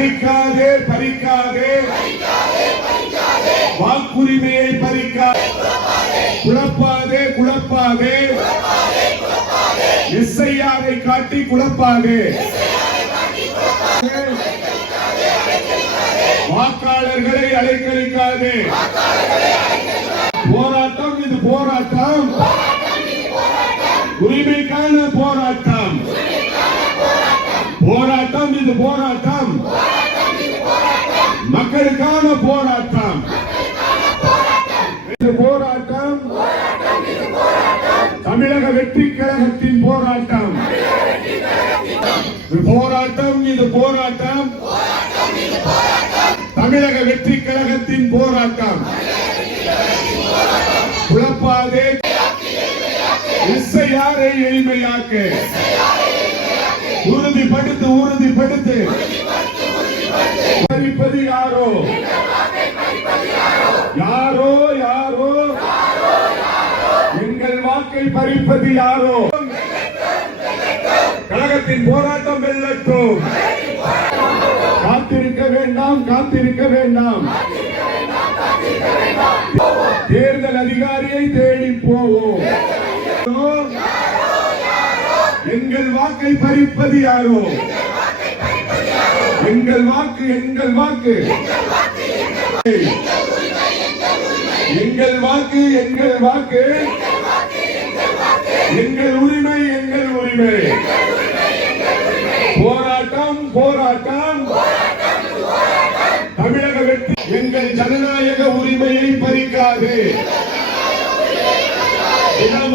பறிக்காதே பறிக்காதே வாக்குரிமையை பறிக்காதே, குழப்பாதே குழப்பாதே, எஸ்ஐஆரை காட்டி குழப்பாதே, வாக்காளர்களை அலைக்கழிக்காதே. போராட்டம் இது போராட்டம், உரிமைக்கான போராட்டம், போராட்டம் இது போராட்டம், மக்களுக்கான போராட்டம், இது போராட்டம் தமிழக வெற்றி கழகத்தின் போராட்டம், போராட்டம் இது போராட்டம் தமிழக வெற்றி கழகத்தின் போராட்டம். குழப்பாதே, எஸ்ஐஆரை எளிமையாக்கு, உறுதிப்படுத்து உறுதிப்படுத்து. பறிப்பது யாரோ யாரோ யாரோ, எங்கள் வாக்கை பறிப்பது யாரோ. கழகத்தின் போராட்டம் வெல்லட்டும். காத்திருக்க வேண்டாம் காத்திருக்க வேண்டாம், தேர்தல் அதிகாரியை தேடி போவோம். எங்கள் வாக்கை பறிப்பது யாரோ, எங்கள் வாக்கு எங்கள் வாக்கு, எங்கள் வாக்கு எங்கள் வாக்கு, எங்கள்